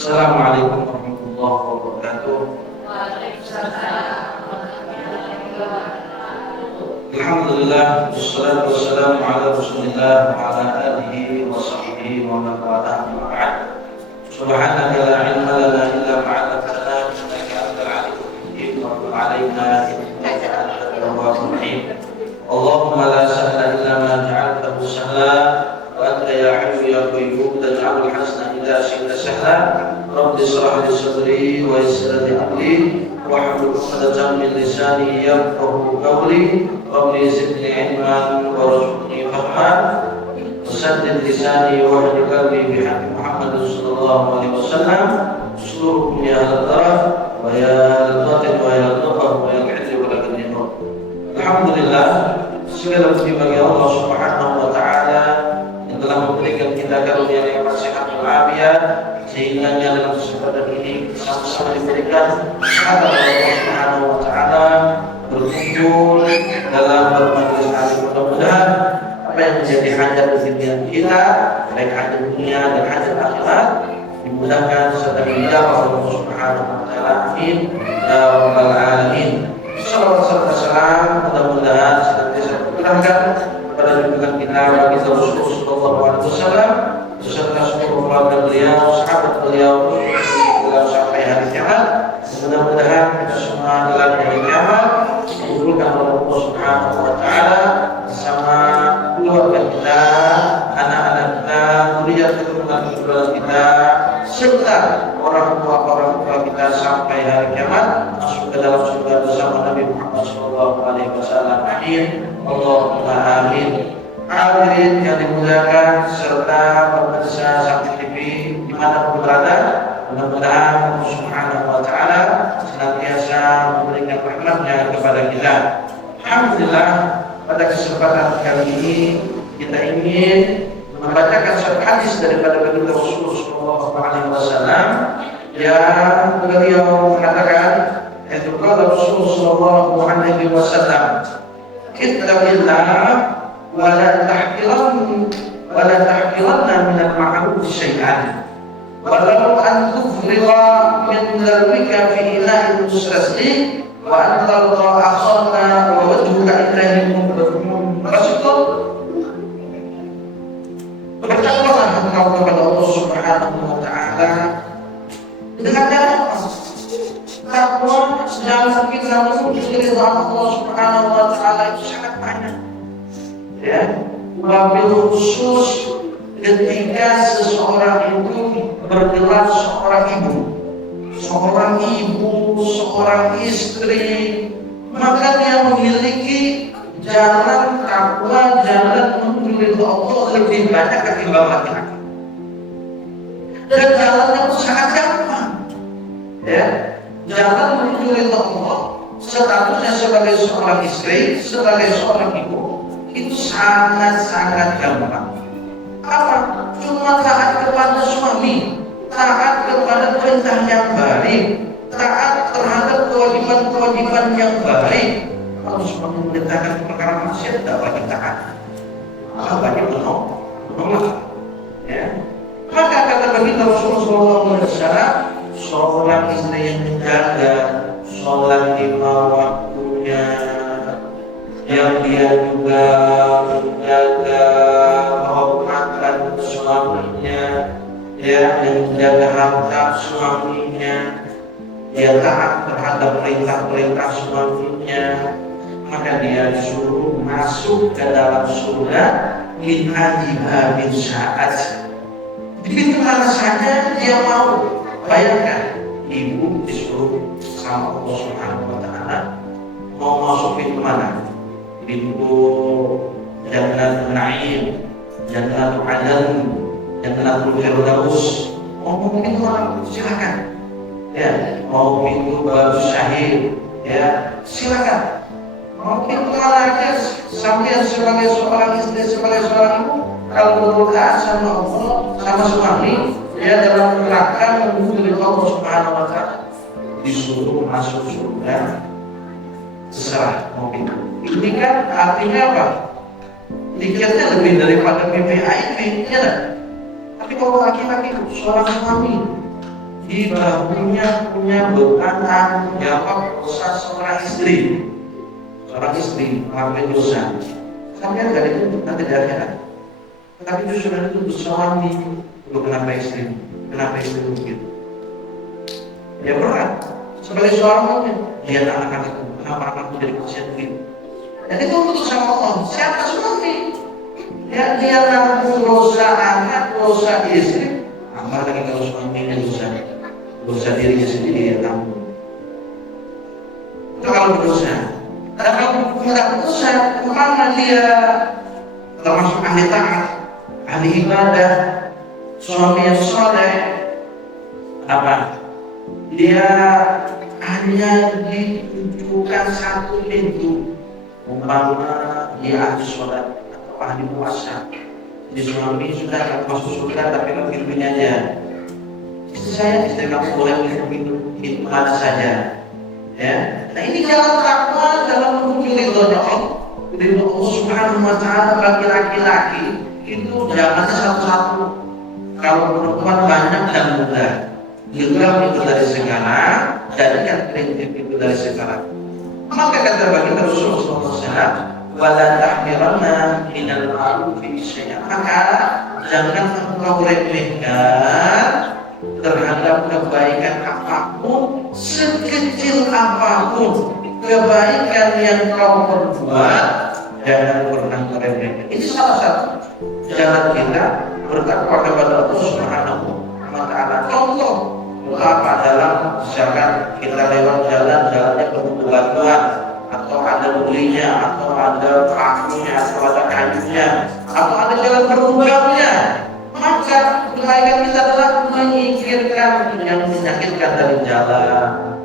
Assalamualaikum warahmatullahi wabarakatuh. Alhamdulillah, wassalatu wassalamu ala Rasulillah wa ala alihi wa sahbihi wa man walah wa ba'd. Subhanaka la ilma lana illa ma 'allamtana innaka antal 'alimul hakim wa tub 'alaina innaka antat tawwabur rahim. Allahumma la sahla illa ma ja'altahu sahla wa anta ya hayyu ya qayyum taj'alul hazna idza syi'ta sahla. Rabbi shrah li sadri wa yassir li amri wahlul 'uqdatam min lisani yafqahu qawli. Rabbi zidni ilman warzuqni fahman wasaddid lisani wahdi qalbi bihaqqi Muhammad sallallahu alaihi wasallam. Seluruh ya Allah wa ya Latif wa ya Latif wa ya Mu'izz wa la qadinur. Alhamdulillah, segala puji bagi Allah Subhanahu wa taala yang telah memberikan kita karunia nikmat sehat wal afiat, sehingga dalam kesempatan ini sama-sama diberikan kepada Allah Subhanahu wa taala berkumpul dalam bermajelis taklim. Mudah-mudahan apa yang menjadi hajat kesedihan kita, baik hajat dunia dan hajat akhirat, dimudahkan serta dijawab oleh Allah Subhanahu wa taala. Amin ya rabbal alamin. Salawat serta salam mudah-mudahan senantiasa tercurahkan kepada junjungan kita Nabi Rasulullah sallallahu alaihi wasallam beserta seluruh keluarga beliau, sahabat beliau sampai hari kiamat. Mudah-mudahan kita semua dalam hari kiamat dikumpulkan oleh Allah Subhanahu wa taala bersama keluarga kita, anak-anak kita, zuriat keturunan kita, serta orang tua kita sampai hari kiamat masuk ke dalam surga bersama Nabi Muhammad sallallahu alaihi wasallam. Amin. Allahumma amin. Hadirin yang dimuliakan serta pemirsa Sakti TV dimanapun berada, mudah-mudahan Allah Subhanahu wa taala senantiasa memberikan rahmatnya kepada kita. Alhamdulillah, pada kesempatan kali ini kita ingin membacakan satu hadis daripada baginda Rasulullah sallallahu alaihi wasallam yang beliau mengatakan, yaitu qala Rasulullah sallallahu alaihi wasallam, ittaqillah wa la tahqiranna min al-ma'ruf syai'an walau an tufriqa min dhalika fi ilahi mustasli wa an tarda akhaka wa wajhuka ilahi munqasitun. Bertakwalah engkau kepada Allah Subhanahu wa taala dengan cara takwa dalam kita menuju ridha Allah Subhanahu wa taala itu sangat banyak. Ya, wabil khusus ketika seseorang itu bergelar seorang ibu, seorang istri, maka dia memiliki jalan takwa, jalan menuju ridha Allah lebih banyak ketimbang laki-laki. Dan jalannya itu sangat gampang. Ya, jalan menuju ridha Allah, statusnya sebagai seorang istri, sebagai seorang ibu, itu sangat-sangat gampang. Apa? Cuma taat kepada suami, taat kepada perintah yang baik, taat terhadap kewajiban-kewajiban yang baik. Kalau suami memerintahkan perkara maksiat, tidak wajib taat, malah wajib menolak. Ya. Maka kata baginda Rasulullah SAW, seorang istri yang menjaga sholat lima waktunya, yang dia juga menjaga kehormatan suaminya, yang menjaga harta suaminya, dia taat terhadap perintah-perintah suaminya, maka dia disuruh masuk ke dalam surga min ajibin saat. Begitu mana saja dia mau. Bayangkan, ibu disuruh sama Allah Subhanahu wa taala mau masuk pintu mana? Pintu Jannatul Na'im, Jannatul Adan, Jannatul Firdaus. Mau pintu mana? Silakan. Ya, mau pintu Babus Syahid, ya silakan. Mau pintu mana aja, sampai sebagai seorang istri, sebagai seorang ibu, kalau berdoa sama Allah, sama suami, ya dalam rangka menuju Allah Subhanahu wa taala, disuruh masuk surga, terserah mau pintu. Ini kan artinya apa? Tiketnya lebih daripada PPIP, ya kan? Tapi kalau laki-laki seorang suami di bahunya punya beban tanggung jawab dosa seorang istri, melakukan dosa. Sampai nggak dituntut nanti dari akhirat, tetapi justru nanti itu suami. Kenapa istri begitu? Ya berat. Sebagai suami, lihat anak-anakku, kenapa anakku jadi kasihan begitu? Jadi tuntut sama Allah. Siapa suami? Ya dia nanggung dosa anak, dosa istri, amal lagi kalau suaminya dosa dirinya sendiri dia tanggung. Itu kalau berdosa. Dan kalau tidak berdosa, kemana dia termasuk ahli taat, ahli ibadah, suami yang soleh? Apa? Dia hanya ditujukan satu pintu, umpama dia ahli sholat atau ahli puasa. Di suami sudah akan masuk surga, tapi kalau pintunya aja. Istri kamu boleh pintu mana saja. Ya, nah ini jalan takwa dalam menuju ridhonya Allah. Ridho Allah Subhanahu Wa Taala bagi laki-laki itu jalannya satu-satu. Kalau perempuan banyak dan mudah. Juga itu dari sekarang, jadikan prinsip itu dari sekarang. Maka kata baginda Rasulullah SAW, wala tahmiranna minal ma'rufi syai'an. Maka jangan engkau remehkan terhadap kebaikan apapun, sekecil apapun kebaikan yang kau perbuat, jangan pernah meremehkan. Ini salah satu jalan kita bertakwa kepada Allah Subhanahu Wa Taala. Contoh apa dalam misalkan kita lewat jalannya penuh bebatuan, atau ada durinya, atau ada pakunya, atau ada kayunya, atau ada jalan berlubangnya, maka kebaikan kita adalah menyingkirkan yang menyakitkan dari jalan,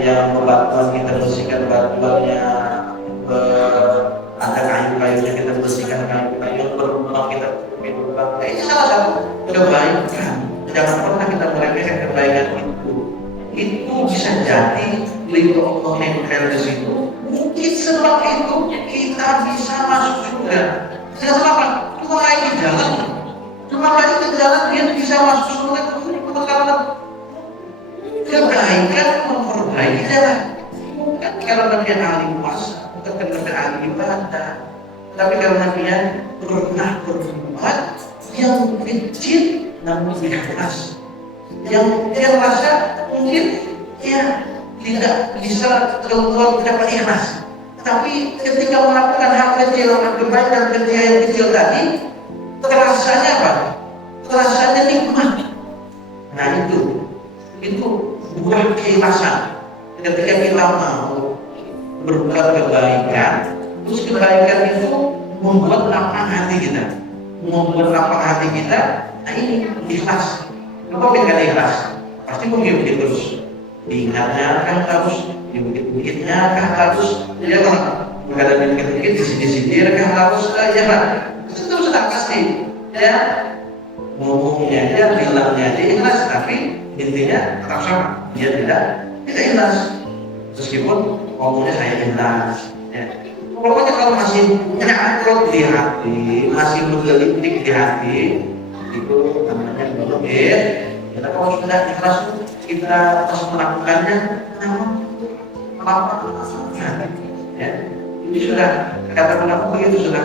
yang bebatuan kita bersihkan batuannya, ada kayu-kayunya kita bersihkan kayu-kayu, berlubang kita tutupi lubang. Ini salah satu kebaikan. Jangan pernah kita meremehkan kebaikan itu. Itu bisa jadi ridho Allah yang di situ. Mungkin sebab itu kita bisa masuk surga. Tidak apa? Cuma lagi jalan. Dia bisa masuk surga. Karena kebaikan memperbaiki jalan. Bukan karena dia ahli puasa, bukan karena dia ahli ibadah, tapi karena dia pernah berbuat yang kecil namun ikhlas, yang dia merasa mungkin tidak bisa keluar dapat ikhlas, tapi ketika melakukan hal kecil, kebaikan kecil yang kecil tadi, terasanya apa? Terasanya nikmat. Nah itu buah keikhlasan. Ketika kita mau berbuat kebaikan, terus kebaikan itu membuat lapang hati kita, nah ini ikhlas. Kenapa kita ikhlas? Pasti mungkin terus diingatnya kan harus, dibukit-bukitnya kan harus, ya kan? Nggak ada dikit-dikit, disindir kan harus, ya kan? Itu sudah pasti, ya. Ngomongnya aja, bilangnya aja ikhlas, tapi intinya tetap sama, dia tidak ikhlas. Meskipun ngomongnya saya ikhlas, ya. Pokoknya kalau masih nyangkut di hati, masih menggelitik di hati, itu namanya belum kita kalau sudah ikhlas kita terus melakukannya, apa ya, ini sudah kata pengaku begitu sudah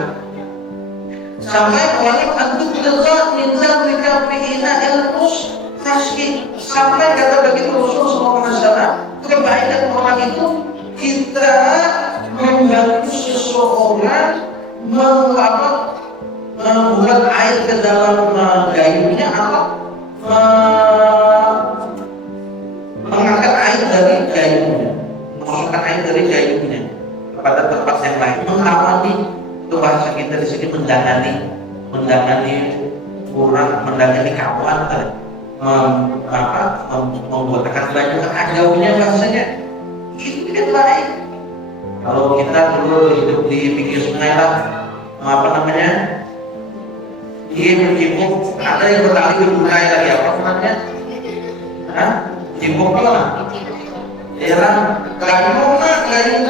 sampai wajib antum dekat minta mereka pihina ilmus tasbih, sampai kata begitu Rasulullah SAW, kebaikan orang itu kita membantu seseorang membuat air ke dalam gayungnya, atau mengangkat air dari gayungnya, memasukkan air dari gayungnya kepada tempat yang lain, mengawali, itu bahasa kita di sini mendangani kawan, membuatkan baju jauhnya bahasanya itu kan baik. Kalau kita dulu hidup di pinggir sungai lah, Jimbok, ada yang bertali di sungai tadi, apa namanya? Jimbok apa? Ya kan, gayung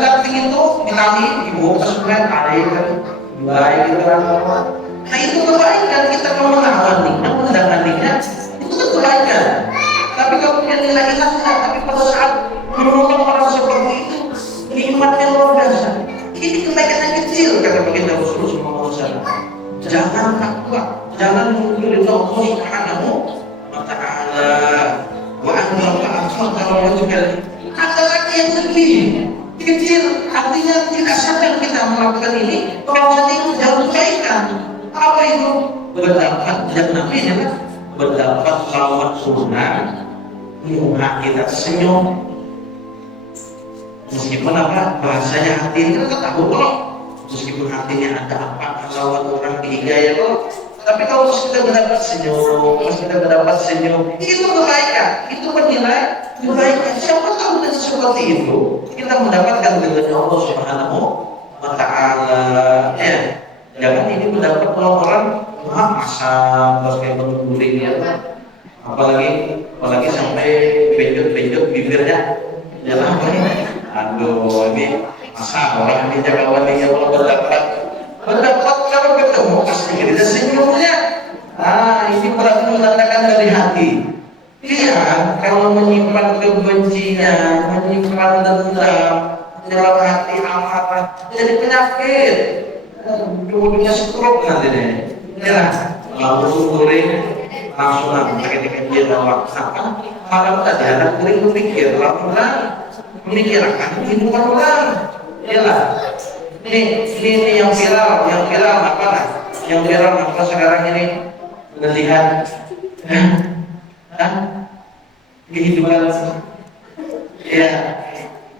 kambing itu ditali, jimbok ke sungai, tali kan, baik gitu kan. Nah itu kebaikan, kita kalau mengawaninya, itu kan kebaikan. Tapi Tapi kalau punya nilai hasana, tapi pada saat menolong orang seperti itu, nikmatnya luar biasa. Ini kebaikan yang kecil kata baginda Rasulullah SAW. Jangan takwa, jangan mengikuti Allah Subhanahu wa Ta'ala. Wa anna Allah juga ada lagi yang lebih kecil, artinya tidak sadar kita melakukan ini, bahwa itu jauh kebaikan. Apa itu? Berdapat, dan namanya kan berdapat lawan sunnah, muka kita senyum. Meskipun apa bahasanya hati ini kan tahu kalau meskipun hatinya ada apa lawan orang hidayah kalau, tapi kalau kita mendapat senyum, kita mendapat senyum, itu kebaikan, itu bernilai kebaikan. Siapa tahu dengan seperti itu kita mendapatkan dengan Allah Subhanahu wa Ta'ala. Ya, jangan ini mendapat orang masam pakai menguling ya, apalagi sampai benjot bibirnya, jangan apa ini. Aduh, ini masa orang ini jaga walinya kalau berdapat kalau ketemu pasti kita senyumnya. Ini berarti menandakan dari hati. Lihat, kalau menyimpan kebencian, menyimpan dendam dalam hati amarah, jadi penyakit. Ujung-ujungnya stroke nanti deh. Ya, lalu kuring langsung nanti ketika dia dalam waktu malam tadi anak kuring berpikir langsung memikirkan kehidupan orang. Iyalah. Ini yang viral apa lah? Yang viral apa sekarang ini? Melihat kehidupan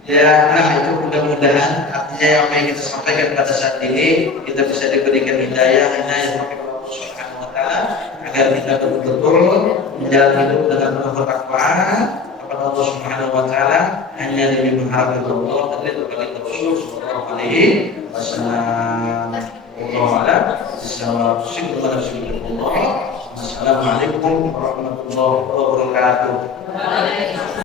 nah itu mudah-mudahan artinya yang ingin kita sampaikan pada saat ini kita bisa diberikan hidayah Allah Subhanahu wa Ta'ala agar kita betul-betul menjalani hidup dengan penuh ketakwaan kepada Allah Subhanahu wa Ta'ala, hanya demi mengharapkan Allah dan kepada Rasul sallallahu alaihi wasallam. Assalamualaikum warahmatullahi wabarakatuh.